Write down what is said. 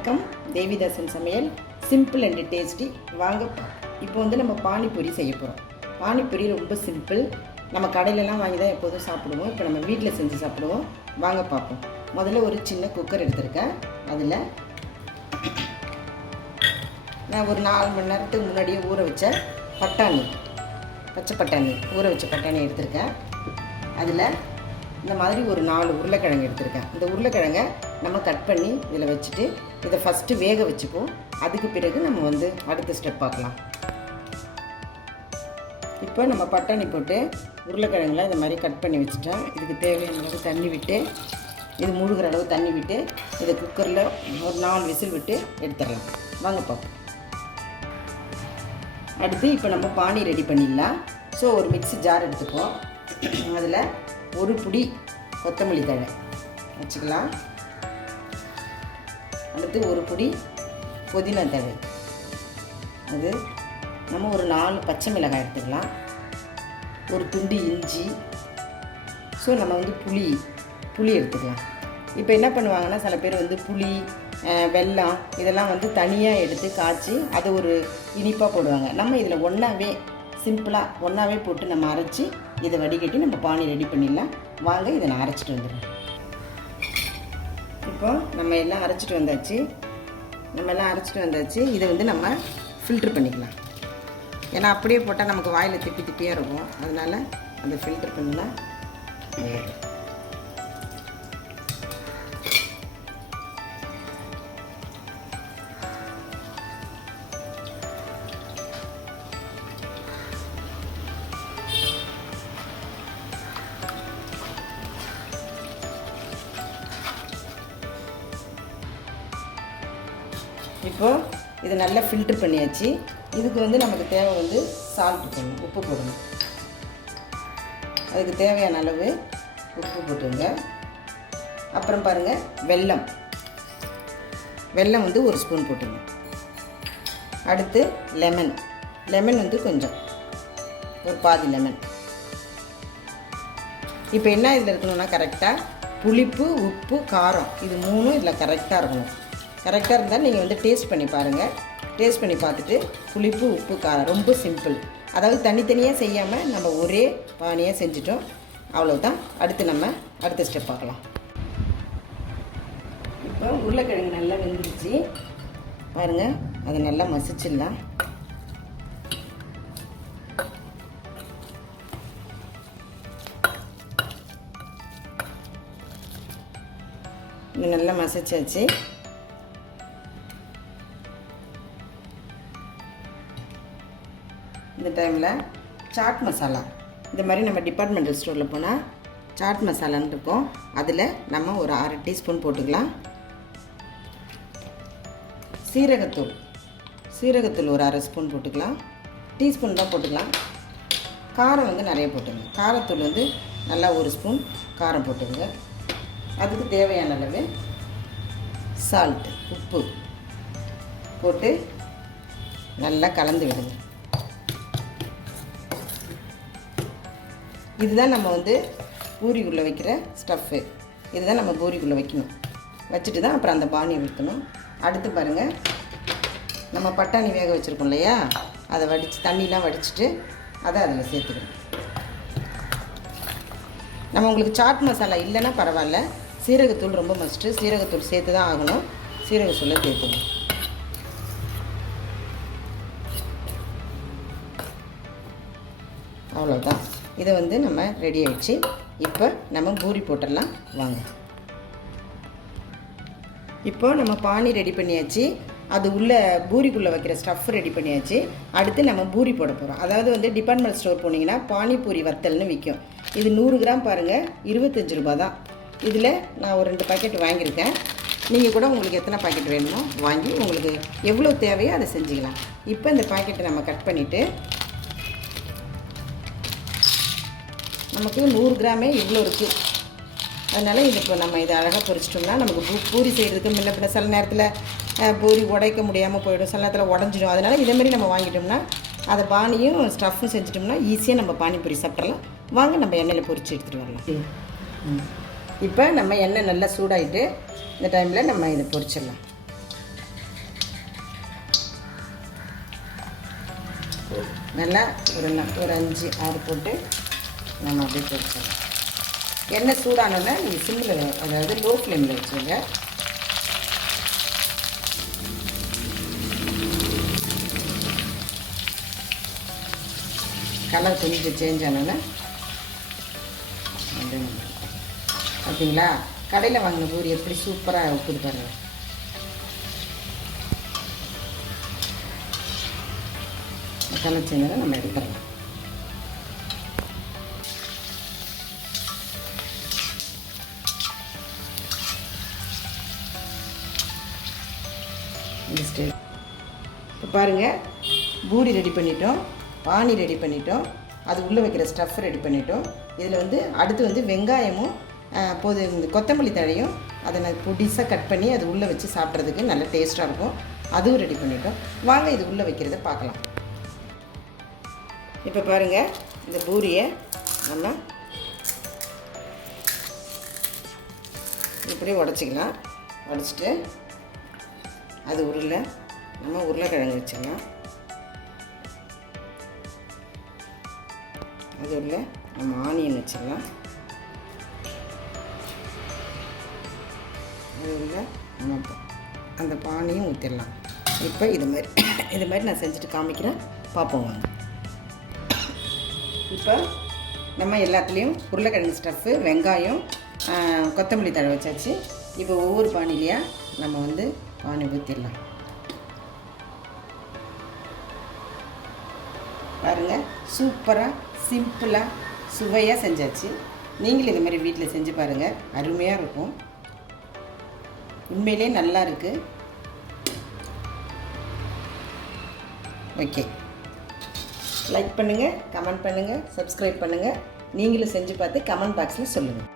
வணக்கம். தேவிதாசன் சமையல் simple and tasty. வாங்க இப்போ நம்ம பானிபூரி செய்ய போகிறோம். பானிபூரி ரொம்ப சிம்பிள். நம்ம கடையிலலாம் வாங்கி தான் எப்போதும் சாப்பிடுவோம். இப்போ நம்ம வீட்டில் செஞ்சு சாப்பிடுவோம். வாங்க பார்ப்போம். முதல்ல ஒரு சின்ன குக்கர் எடுத்திருக்கேன். அதில் நான் ஒரு 4 மணி நேரத்துக்கு முன்னாடியே ஊற வச்ச பட்டாணி, பச்சை பட்டாணி, ஊற வச்ச பட்டாணி எடுத்திருக்கேன். அதில் இந்த மாதிரி ஒரு 4 உருளைக்கிழங்கு எடுத்திருக்கேன். இந்த உருளைக்கிழங்கை நம்ம கட் பண்ணி இதில் வச்சுட்டு இதை ஃபஸ்ட்டு வேக வச்சுப்போம். அதுக்கு பிறகு நம்ம அடுத்த ஸ்டெப் பார்க்கலாம். இப்போ நம்ம பட்டாணி போட்டு உருளைக்கிழங்குல இந்த மாதிரி கட் பண்ணி வச்சுட்டோம். இதுக்கு தேவையான அளவு தண்ணி விட்டு, இது முழுகிற அளவு தண்ணி விட்டு இதை குக்கரில் ஒரு 4 விசில் விட்டு எடுத்துடலாம். வாங்க பார்ப்போம். அடுத்து இப்போ நம்ம பானி ரெடி பண்ணிடலாம். ஸோ ஒரு மிக்ஸி ஜார் எடுத்துப்போம். அதில் ஒரு புடி கொத்தமல்லி தழை வச்சுக்கலாம். அடுத்து ஒரு புடி புதினா தழை, அது நம்ம ஒரு 4 பச்சை மிளகாய் எடுத்துக்கலாம். ஒரு துண்டு இஞ்சி. ஸோ நம்ம புளி எடுத்துக்கலாம். இப்போ என்ன பண்ணுவாங்கன்னா, சில பேர் புளி, வெல்லம் இதெல்லாம் தனியாக எடுத்து காய்ச்சி அதை ஒரு இனிப்பாக போடுவாங்க. நம்ம இதில் ஒன்றாவே சிம்பிளாக ஒன்றாவே போட்டு நம்ம அரைச்சி இதை வடிகட்டி நம்ம பானி ரெடி பண்ணிடலாம். வாங்க, இதை நான் அரைச்சிட்டு வந்துடுறேன். இப்போ நம்ம எல்லாம் அரைச்சிட்டு வந்தாச்சு. இதை நம்ம ஃபில்ட்ரு பண்ணிக்கலாம். ஏன்னா அப்படியே போட்டால் நமக்கு வாயில் திப்பி திப்பியாக இருக்கும். அதனால் அந்த ஃபில்ட்ரு பண்ணலாம். இப்போது இது நல்லா ஃபில்ட்ரு பண்ணியாச்சு. இதுக்கு நமக்கு தேவை சால்ட் போடணும், உப்பு போடணும். அதுக்கு தேவையான அளவு உப்பு போட்டுருங்க. அப்புறம் பாருங்கள், வெல்லம் 1 ஸ்பூன் போட்டுருங்க. அடுத்து லெமன் கொஞ்சம், ஒரு பாதி லெமன். இப்போ என்ன இதில் இருக்கணும்னா, கரெக்டாக புளிப்பு, உப்பு, காரம் இது 3 இதில் கரெக்டாக இருக்கணும். கரெக்டாக இருந்தால் நீங்கள் டேஸ்ட் பண்ணி பாருங்கள். டேஸ்ட் பண்ணி பார்த்துட்டு புளிப்பு, உப்பு, காரம் ரொம்ப சிம்பிள். அதாவது தனித்தனியாக செய்யாமல் நம்ம ஒரே பானியாக செஞ்சிட்டோம். அவ்வளோதான். அடுத்த ஸ்டெப் பார்க்கலாம். இப்போ உருளைக்கிழங்கு நல்லா வெந்துருச்சு பாருங்கள். அதை நல்லா மசிச்சிடலாம். இது நல்லா மசிச்சாச்சு. இந்த டைமில் சாட் மசாலா, இந்த மாதிரி நம்ம டிபார்ட்மெண்டல் ஸ்டோரில் போனால் சாட் மசாலான்னு இருக்கும். அதில் நம்ம ஒரு 6 டீஸ்பூன் போட்டுக்கலாம். சீரகத்தூள் ஒரு 1/2 ஸ்பூன் போட்டுக்கலாம். டீஸ்பூன் தான் போட்டுக்கலாம். காரம் நிறைய போட்டுங்க. காரத்தூள் நல்லா 1 ஸ்பூன் காரம் போட்டுங்க. அதுக்கு தேவையான அளவு சால்ட்டு, உப்பு போட்டு நல்லா கலந்து விடுங்க. இதுதான் நம்ம பூரிக்குள்ளே வைக்கிற ஸ்டஃப்பு. இதுதான் நம்ம பூரிக்குள்ளே வைக்கணும். வச்சுட்டு தான் அப்புறம் அந்த பானியை வைக்கணும். அடுத்து பாருங்கள், நம்ம பட்டாணி வேக வச்சுருக்கோம் இல்லையா, அதை தண்ணிலாம் வடிச்சிட்டு அதை அதில் சேர்த்துக்கணும். நம்ம உங்களுக்கு சாட் மசாலா இல்லைன்னா பரவாயில்ல, சீரகத்தூள் ரொம்ப மஸ்ட்டு. சீரகத்தூள் சேர்த்து தான் ஆகணும். சீரகத்தூளை சேர்த்துக்கணும். அவ்வளோதான். இதை நம்ம ரெடி ஆகிடுச்சு. இப்போ நம்ம பூரி போட்டுடலாம். வாங்க. இப்போ நம்ம பானி ரெடி பண்ணியாச்சு. அது உள்ள பூரிக்குள்ளே வைக்கிற ஸ்டஃப் ரெடி பண்ணியாச்சு. அடுத்து நம்ம பூரி போட போகிறோம். அதாவது டிபார்ட்மெண்ட் ஸ்டோர் போனீங்கன்னா பானிபூரி வத்தல்னு விற்கும். இது 100 கிராம் பாருங்கள், 25 ரூபா தான். இதில் நான் ஒரு 2 பாக்கெட் வாங்கியிருக்கேன். நீங்கள் கூட உங்களுக்கு எத்தனை பாக்கெட் வேணுமோ வாங்கி உங்களுக்கு எவ்வளோ தேவையோ அதை செஞ்சுக்கலாம். இப்போ இந்த பாக்கெட்டை நம்ம கட் பண்ணிவிட்டு, நமக்கு 100 கிராமே இவ்வளோ இருக்குது. அதனால் இப்போ நம்ம இதை அழகாக பொரிச்சிட்டோம்னா நமக்கு பூரி செய்கிறதுக்கு முன்ன பின்ன சில நேரத்தில் பூரி உடைக்க முடியாமல் போயிடும், சில நேரத்தில் உடஞ்சிடும். அதனால் இதேமாரி நம்ம வாங்கிட்டோம்னா அதை பானியும் ஸ்டஃப்பும் செஞ்சிட்டோம்னா ஈஸியாக நம்ம பானிபூரி சாப்பிட்றலாம். வாங்க நம்ம எண்ணெயில் பொரித்து எடுத்துகிட்டு வரலாம். இப்போ நம்ம எண்ணெய் நல்லா சூடாகிட்டு இந்த டைமில் நம்ம இதை பொரிச்சிடலாம். நல்லா ஒரு 5-6 போட்டு நம்ம அப்படியே பொரிச்சிடலாம். எண்ணெய் சூடானோன்னா நீங்கள் சிம்மில், அதாவது லோ ஃப்ளேமில் வச்சுருங்க. கலர் கொஞ்சம் சேஞ்ச் ஆனோன்னா பார்த்தீங்களா, கடையில் வாங்கின பூரி எப்படி சூப்பராக உப்புது பாருங்கள். கலர் சேஞ்சாக நம்ம எடுத்துடலாம். இப்போ பாருங்கள், பூரி ரெடி பண்ணிட்டோம், பானி ரெடி பண்ணிட்டோம், அது உள்ளே வைக்கிற ஸ்டஃப் ரெடி பண்ணிட்டோம். இதில் அடுத்து வெங்காயமும் இந்த கொத்தமல்லி தழையும் அதை நான் பொடிசாக கட் பண்ணி அது உள்ளே வச்சு சாப்பிட்றதுக்கு நல்ல டேஸ்ட்டாக இருக்கும். அதுவும் ரெடி பண்ணிட்டோம். வாங்க இது உள்ளே வைக்கிறத பார்க்கலாம். இப்போ பாருங்கள், இந்த பூரியை நம்ம இப்படியே உடச்சிக்கலாம். உடச்சிட்டு அது நம்ம உருளைக்கிழங்கு வச்சுக்கலாம். அது நம்ம ஆனியன் வச்சிடலாம். அது நம்ம அந்த பானியும் ஊற்றிடலாம். இப்போ இது மாதிரி நான் செஞ்சுட்டு காமிக்கிறேன், பார்ப்போம் வாங்க. இப்போ நம்ம எல்லாத்துலேயும் உருளைக்கிழங்கு ஸ்டஃப்பு, வெங்காயம், கொத்தமல்லி தழை வச்சாச்சு. இப்போ ஒவ்வொரு பானிலையாக நம்ம பானி ஊற்றிடலாம். பாருங்கள், சூப்பராக சிம்பிளாக சுவையாக செஞ்சாச்சு. நீங்களும் இது மாதிரி வீட்டில் செஞ்சு பாருங்கள், அருமையாக இருக்கும். உண்மையிலே நல்லா இருக்குது. ஓகே, லைக் பண்ணுங்கள், கமெண்ட் பண்ணுங்கள், சப்ஸ்கிரைப் பண்ணுங்கள். நீங்களும் செஞ்சு பார்த்து கமெண்ட் பாக்ஸில் சொல்லுங்கள்.